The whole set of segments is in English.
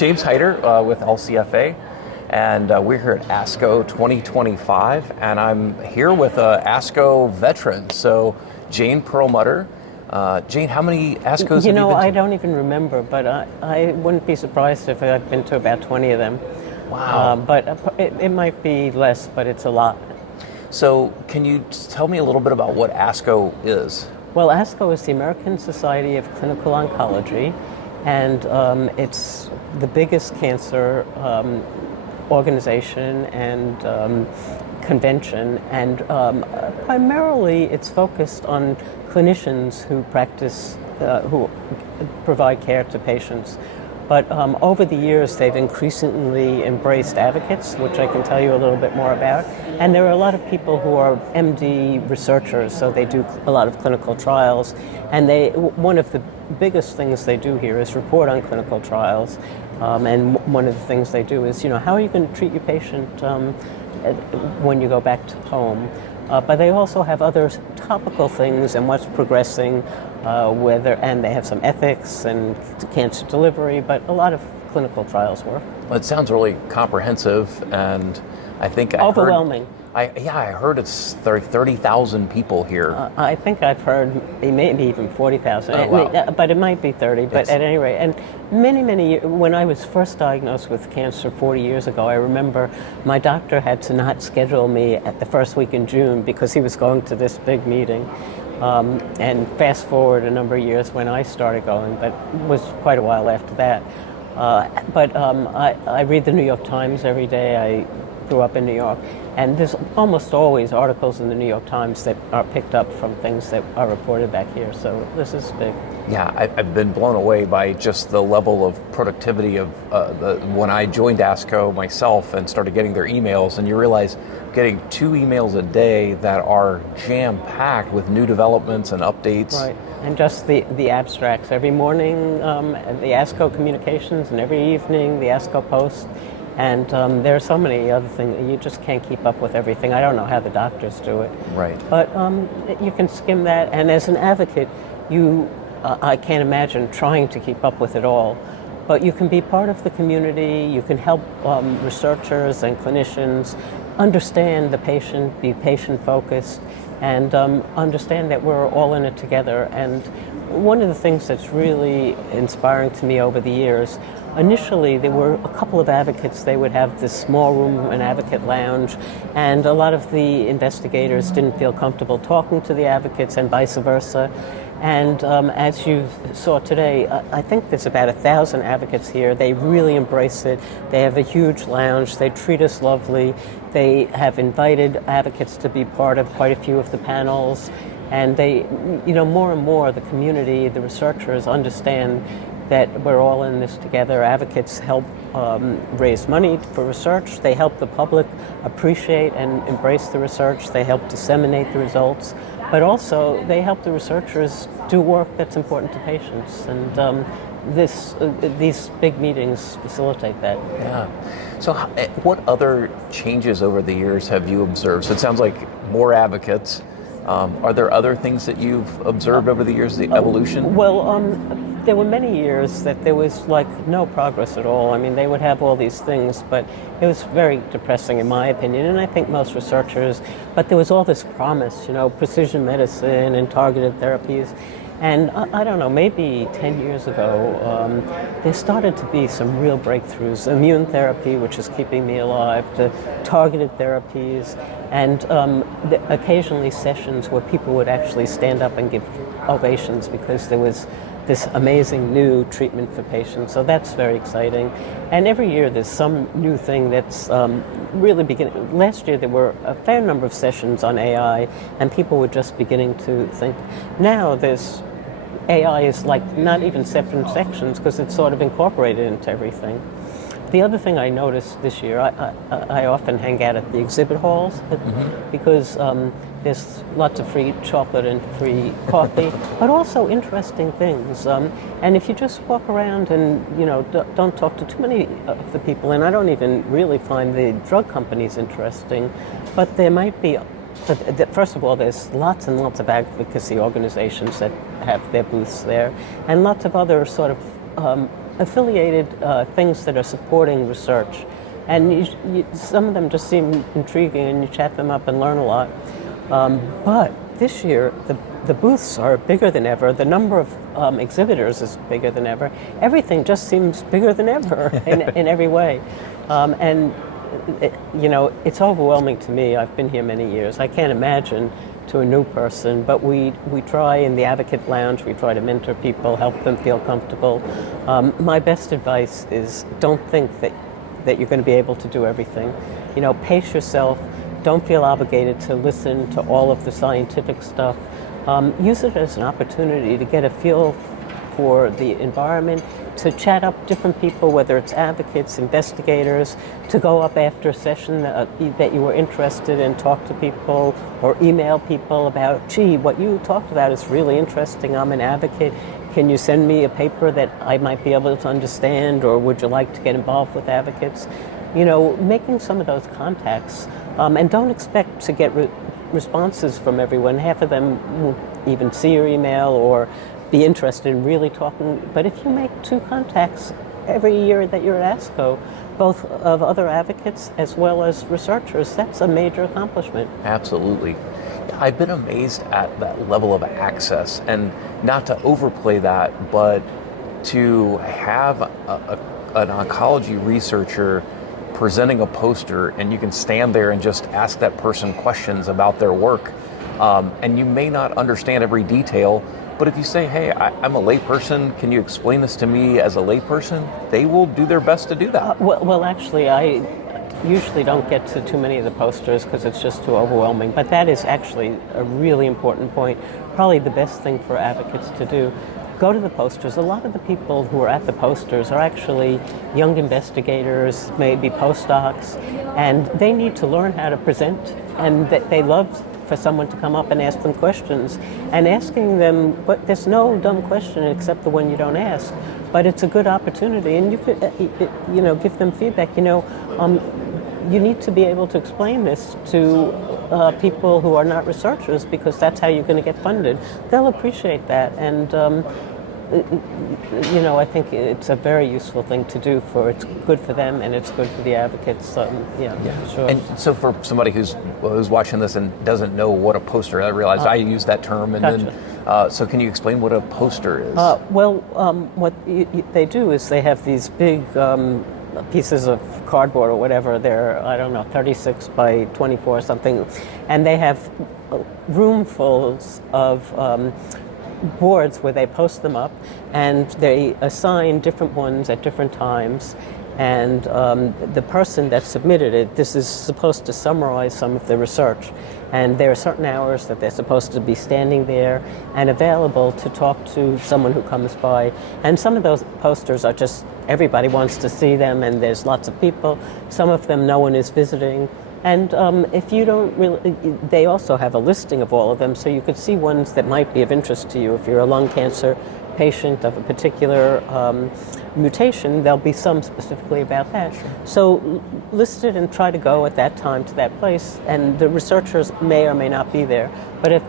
James Hyder with LCFA, and we're here at ASCO 2025, and I'm here with an ASCO veteran, so Jane Perlmutter. Jane, how many ASCOs have you been to? I don't even remember, but I wouldn't be surprised if I've been to about 20 of them. Wow. But it might be less, but it's a lot. So can you tell me a little bit about what ASCO is? Well, ASCO is the American Society of Clinical Oncology, and it's the biggest cancer organization and convention, and primarily it's focused on clinicians who practice, who provide care to patients. But over the years, they've increasingly embraced advocates, which I can tell you a little bit more about. And there are a lot of people who are MD researchers, so they do a lot of clinical trials. And one of the biggest things they do here is report on clinical trials. And one of the things they do is, how are you going to treat your patient when you go back to home? But they also have other topical things and what's progressing, and they have some ethics and cancer delivery, but a lot of clinical trials work. Well, it sounds really comprehensive, and I think overwhelming. I heard it's 30,000 people here. I think I've heard maybe even 40,000, wow. But it might be 30, but at any rate. And many years, when I was first diagnosed with cancer 40 years ago, I remember my doctor had to not schedule me at the first week in June because he was going to this big meeting. And fast forward a number of years when I started going, but it was quite a while after that. I read the New York Times every day. I grew up in New York, and there's almost always articles in the New York Times that are picked up from things that are reported back here, so this is big. Yeah, I've been blown away by just the level of productivity of when I joined ASCO myself and started getting their emails, and you realize getting 2 emails a day that are jam-packed with new developments and updates. Right, and just the abstracts. Every morning, the ASCO communications, and every evening, the ASCO Post. And there are so many other things. You just can't keep up with everything. I don't know how the doctors do it. Right. But you can skim that. And as an advocate, I can't imagine trying to keep up with it all. But you can be part of the community. You can help researchers and clinicians understand the patient, be patient-focused, and understand that we're all in it together. And one of the things that's really inspiring to me over the years, initially there were a couple of advocates. They would have this small room, an advocate lounge, and a lot of the investigators didn't feel comfortable talking to the advocates and vice versa. And as you saw today, I think there's about 1,000 advocates here. They really embrace it. They have a huge lounge. They treat us lovely. They have invited advocates to be part of quite a few of the panels. And they, more and more, the community, the researchers understand that we're all in this together. Advocates help raise money for research. They help the public appreciate and embrace the research. They help disseminate the results. But also, they help the researchers do work that's important to patients. And these big meetings facilitate that. Yeah. So what other changes over the years have you observed? So it sounds like more advocates. Are there other things that you've observed over the years, the evolution? There were many years that there was no progress at all. I mean, they would have all these things, but it was very depressing in my opinion, and I think most researchers, but there was all this promise, precision medicine and targeted therapies. And I don't know, maybe 10 years ago, there started to be some real breakthroughs. Immune therapy, which is keeping me alive, to targeted therapies, and occasionally sessions where people would actually stand up and give ovations because there was this amazing new treatment for patients. So that's very exciting. And every year there's some new thing that's really beginning. Last year there were a fair number of sessions on AI, and people were just beginning to think. Now there's AI is not even separate sections because it's sort of incorporated into everything. The other thing I noticed this year, I often hang out at the exhibit halls because there's lots of free chocolate and free coffee, but also interesting things. And if you just walk around and don't talk to too many of the people, and I don't even really find the drug companies interesting, but there might be. First of all, there's lots and lots of advocacy organizations that have their booths there, and lots of other sort of affiliated things that are supporting research. And some of them just seem intriguing, and you chat them up and learn a lot. But this year, the booths are bigger than ever. The number of exhibitors is bigger than ever. Everything just seems bigger than ever in every way. It's overwhelming to me. I've been here many years. I can't imagine to a new person, but we try in the Advocate Lounge, we try to mentor people, help them feel comfortable. My best advice is don't think that you're going to be able to do everything. Pace yourself. Don't feel obligated to listen to all of the scientific stuff. Use it as an opportunity to get a feel for the environment, to chat up different people, whether it's advocates, investigators, to go up after a session that you were interested in, talk to people, or email people about, gee, what you talked about is really interesting, I'm an advocate, can you send me a paper that I might be able to understand, or would you like to get involved with advocates? Making some of those contacts, and don't expect to get responses from everyone. Half of them won't even see your email or be interested in really talking. But if you make 2 contacts every year that you're at ASCO, both of other advocates as well as researchers, that's a major accomplishment. Absolutely. I've been amazed at that level of access, and not to overplay that, but to have an oncology researcher presenting a poster, and you can stand there and just ask that person questions about their work. And you may not understand every detail, but if you say, hey, I'm a layperson, can you explain this to me as a layperson? They will do their best to do that. Well, actually, I usually don't get to too many of the posters because it's just too overwhelming. But that is actually a really important point, probably the best thing for advocates to do. Go to the posters. A lot of the people who are at the posters are actually young investigators, maybe postdocs, and they need to learn how to present, and they love for someone to come up and ask them questions. And asking them, but there's no dumb question except the one you don't ask, but it's a good opportunity, and you could give them feedback. You need to be able to explain this to people who are not researchers, because that's how you're going to get funded. They'll appreciate that, and I think it's a very useful thing to do. It's good for them and it's good for the advocates. Sure. And so for somebody who's watching this and doesn't know what a poster, I realize I use that term, and gotcha. then so can you explain what a poster is? What they do is they have these big pieces of cardboard or whatever. They're, 36 by 24 or something, and they have roomfuls of boards where they post them up, and they assign different ones at different times, and the person that submitted it, this is supposed to summarize some of the research, and there are certain hours that they're supposed to be standing there and available to talk to someone who comes by. And some of those posters are just, everybody wants to see them, and there's lots of people. Some of them no one is visiting. And if you don't really, they also have a listing of all of them, so you could see ones that might be of interest to you. If you're a lung cancer patient of a particular mutation, there'll be some specifically about that. Sure. So list it and try to go at that time to that place, and the researchers may or may not be there. But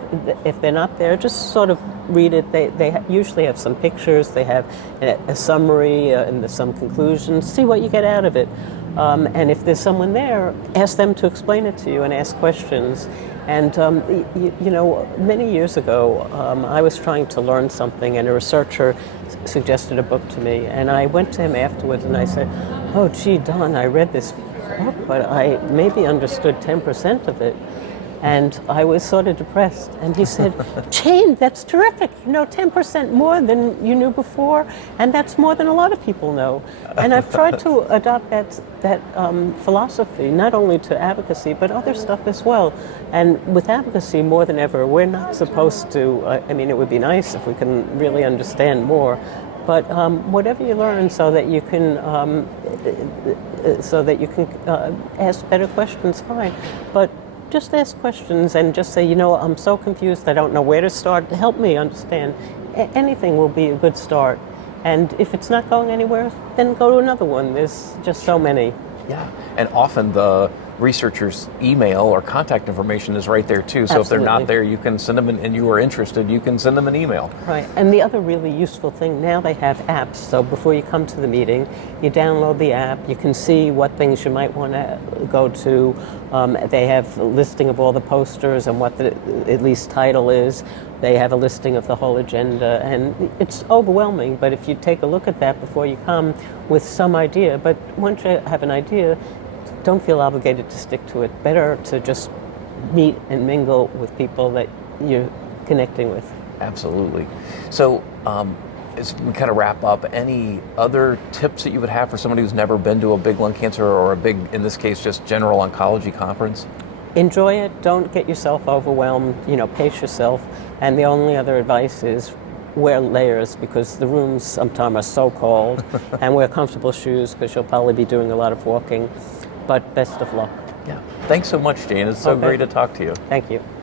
if they're not there, just sort of read it. They usually have some pictures, they have a summary, and there's some conclusions. See what you get out of it. And if there's someone there, ask them to explain it to you and ask questions. And, many years ago, I was trying to learn something, and a researcher suggested a book to me. And I went to him afterwards and I said, oh, gee, Don, I read this book, but I maybe understood 10% of it. And I was sort of depressed. And he said, Jane, that's terrific. 10% more than you knew before, and that's more than a lot of people know. And I've tried to adopt that philosophy, not only to advocacy, but other stuff as well. And with advocacy, more than ever, we're not supposed to, it would be nice if we can really understand more, but whatever you learn so that you can ask better questions, fine. But just ask questions and just say, I'm so confused, I don't know where to start. Help me understand. Anything will be a good start. And if it's not going anywhere, then go to another one. There's just so many. Yeah, and often the researcher's email or contact information is right there too. So if they're Absolutely. not there, you can send them and you are interested, you can send them an email. Right, and the other really useful thing, now they have apps, so before you come to the meeting, you download the app, you can see what things you might want to go to. They have a listing of all the posters and what the at least title is. They have a listing of the whole agenda, and it's overwhelming, but if you take a look at that before you come with some idea, but once you have an idea, don't feel obligated to stick to it. Better to just meet and mingle with people that you're connecting with. Absolutely. So as we kind of wrap up, any other tips that you would have for somebody who's never been to a big lung cancer or a big, in this case, just general oncology conference? Enjoy it. Don't get yourself overwhelmed. Pace yourself. And the only other advice is wear layers, because the rooms sometimes are so cold, and wear comfortable shoes because you'll probably be doing a lot of walking. But best of luck. Yeah. Thanks so much, Jane. It's so great to talk to you. Thank you.